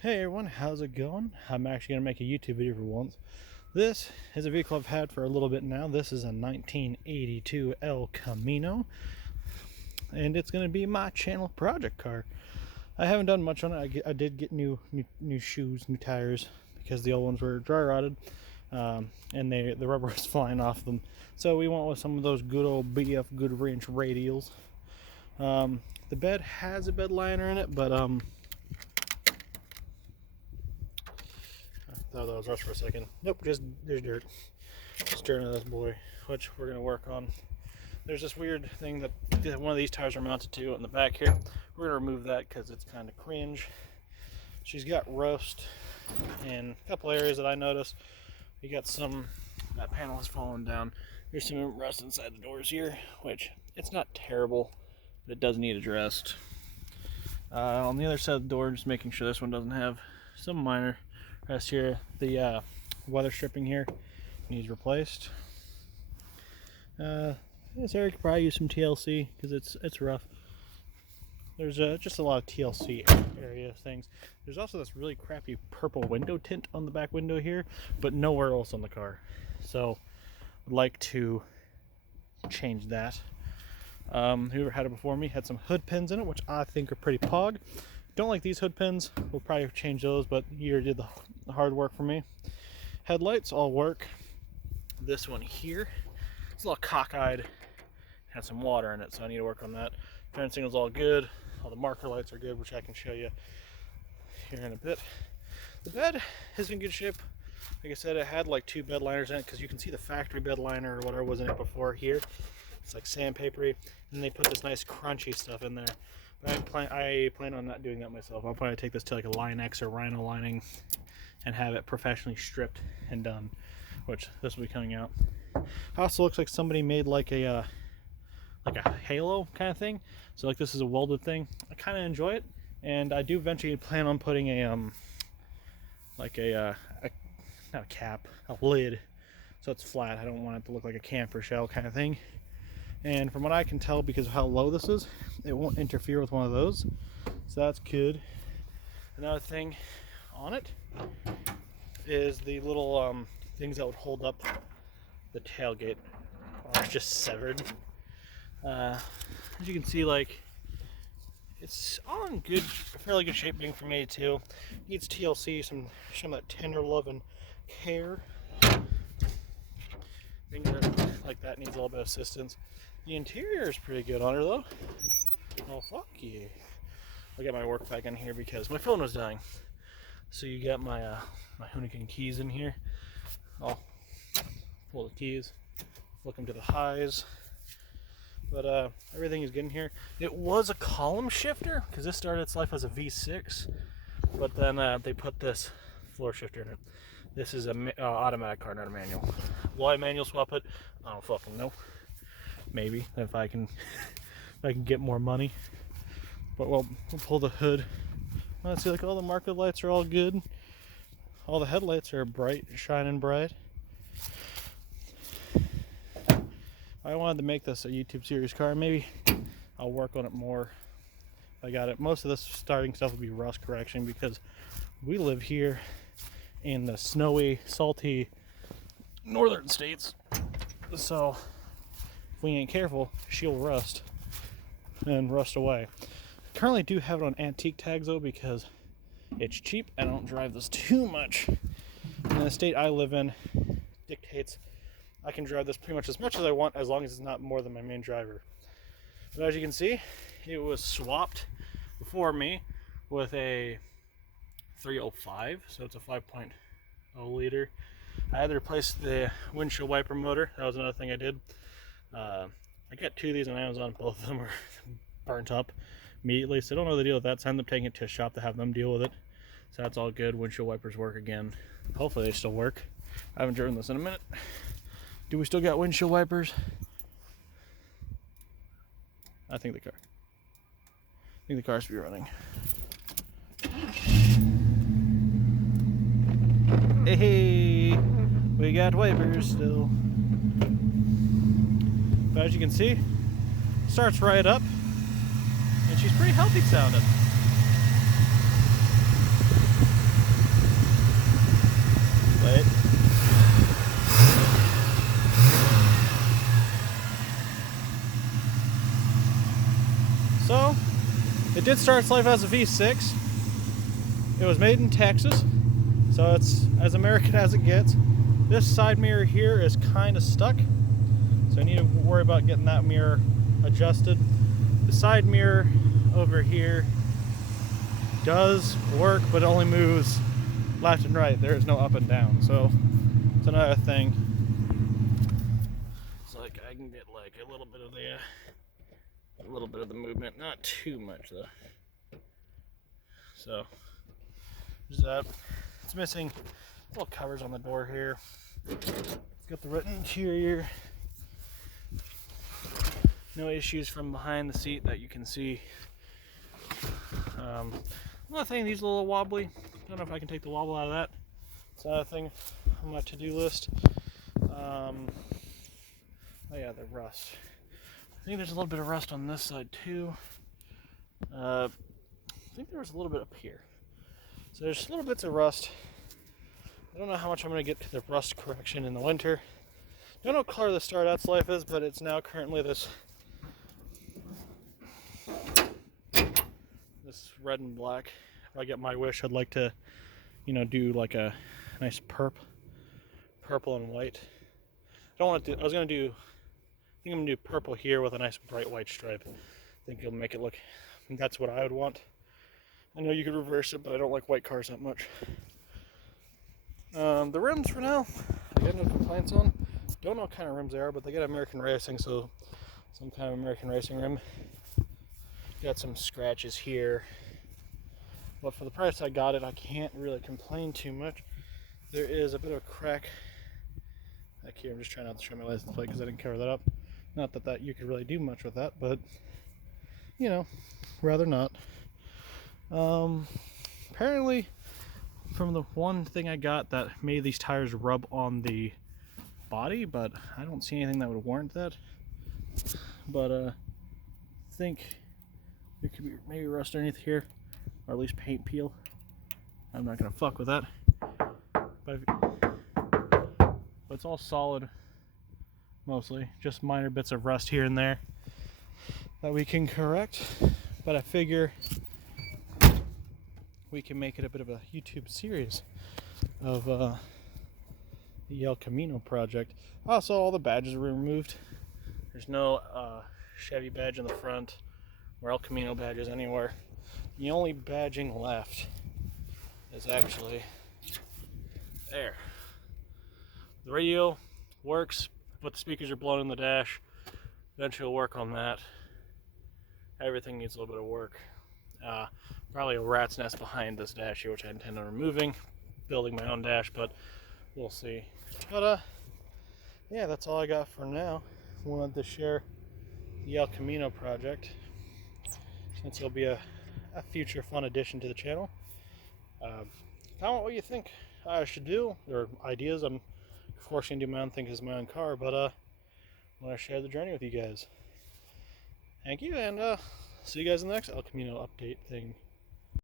Hey everyone, how's it going? I'm actually going to make a YouTube video for once. This is a vehicle I've had for a little bit now. This is a 1982 El Camino, and it's going to be my channel project car. I haven't done much on it. I did get new shoes, new tires, because the old ones were dry rotted, and the rubber was flying off them. So we went with some of those good old BF good wrench radials. The bed has a bed liner in it, but thought that was rust for a second. Nope, just there's dirt. Stirring of this boy, which we're gonna work on. There's this weird thing that one of these tires are mounted to in the back here. We're gonna remove that because it's kind of cringe. She's got rust in a couple areas that I noticed. You got that panel has fallen down. There's some rust inside the doors here, which it's not terrible, but it does need addressed. On the other side of the door, just making sure this one doesn't have some minor rest here. The weather stripping here needs replaced. This area could probably use some TLC because it's rough. There's just a lot of TLC area things. There's also this really crappy purple window tint on the back window here, but nowhere else on the car. So I'd like to change that. Whoever had it before me had some hood pins in it, which I think are pretty pog. Don't like these hood pins. We'll probably change those, but you did the hard work for me. Headlights all work. This one here, it's a little cockeyed. Had some water in it, so I need to work on that. Turn signal's all good. All the marker lights are good, which I can show you here in a bit. The bed is in good shape. Like I said, it had like 2 bed liners in it because you can see the factory bed liner or whatever was in it before here. It's like sandpapery, and they put this nice crunchy stuff in there. But I plan on not doing that myself. I'll probably take this to like a Line-X or Rhino lining and have it professionally stripped and done, which this will be coming out. It also looks like somebody made like a halo kind of thing. So like this is a welded thing. I kind of enjoy it, and I do eventually plan on putting a not a cap, a lid, so it's flat. I don't want it to look like a camper shell kind of thing. And from what I can tell, because of how low this is, it won't interfere with one of those, so that's good. Another thing on it is the little things that would hold up the tailgate are just severed. As you can see, like, it's all in fairly good shape being from 82. Needs TLC, some of that tender love and care. Things like that needs a little bit of assistance. The interior is pretty good on her though. Oh fuck yeah! I got my work bag in here because my phone was dying. So you got my my Hoonigan keys in here. I'll pull the keys, flick them to the highs. But everything is good in here. It was a column shifter because this started its life as a V6, but then they put this floor shifter in it. This is a automatic car, not a manual. Will I manual swap it? I don't fucking know. Maybe if I can get more money. But we'll pull the hood. Let's see, like all the marker lights are all good. All the headlights are bright, shining bright. I wanted to make this a YouTube series car. Maybe I'll work on it more. I got it. Most of this starting stuff will be rust correction because we live here in the snowy, salty northern states. So if we ain't careful, she'll rust and rust away. Currently do have it on antique tags though because it's cheap. I don't drive this too much. And the state I live in dictates I can drive this pretty much as I want, as long as it's not more than my main driver. But as you can see, it was swapped before me with a 305, so it's a 5.0 liter. I had to replace the windshield wiper motor. That was another thing I did. I got 2 of these on Amazon. Both of them are burnt up immediately, so I don't know the deal with that. So I ended up taking it to a shop to have them deal with it. So that's all good. Windshield wipers work again. Hopefully they still work. I haven't driven this in a minute. Do we still got windshield wipers? I think the car should be running. Hey, we got wipers still. But as you can see, starts right up, and she's pretty healthy sounding. light. So, it did start its life as a V6. It was made in Texas, so it's as American as it gets. This side mirror here is kind of stuck, so I need to worry about getting that mirror adjusted. The side mirror over here does work, but it only moves left and right. There is no up and down, so it's another thing. It's like I can get like a little bit of the movement, not too much though. So there's that. It's missing little covers on the door here. It's got the written interior. No issues from behind the seat that you can see. Another thing, these are a little wobbly. I don't know if I can take the wobble out of that. It's another thing on my to-do list. Oh yeah, the rust. I think there's a little bit of rust on this side too. I think there was a little bit up here. So there's little bits of rust. I don't know how much I'm going to get to the rust correction in the winter. Don't know what color the Stardout's life is, but it's now currently this red and black. If I get my wish, I'd like to, do like a nice purple and white. I don't want to do, I think I'm going to do purple here with a nice bright white stripe. I think it'll make it look, that's what I would want. I know you could reverse it, but I don't like white cars that much. The rims for now, I got no complaints on. Don't know what kind of rims they are, but they got American Racing, so some kind of American Racing rim. Got some scratches here, but for the price I got it, I can't really complain too much. There is a bit of a crack back here. I'm just trying not to show my license plate because I didn't cover that up. Not that you could really do much with that, but rather not. Apparently, from the one thing I got, that made these tires rub on the body, but I don't see anything that would warrant that. But I think there could be maybe rust underneath here, or at least paint peel. I'm not gonna fuck with that. But it's all solid, mostly. Just minor bits of rust here and there that we can correct. But I figure we can make it a bit of a YouTube series of the El Camino project. Also, all the badges are removed. There's no Chevy badge in the front or El Camino badges anywhere. The only badging left is actually there. The radio works, but the speakers are blown in the dash. Eventually we'll work on that. Everything needs a little bit of work. Probably a rat's nest behind this dash here, which I intend on removing, building my own dash, but we'll see. But yeah, that's all I got for now. Wanted to share the El Camino project, since it'll be a future fun addition to the channel. Comment what you think I should do, or ideas. I'm of course gonna do my own thing because it's my own car, but I want to share the journey with you guys. Thank you, and see you guys in the next El Camino update thing.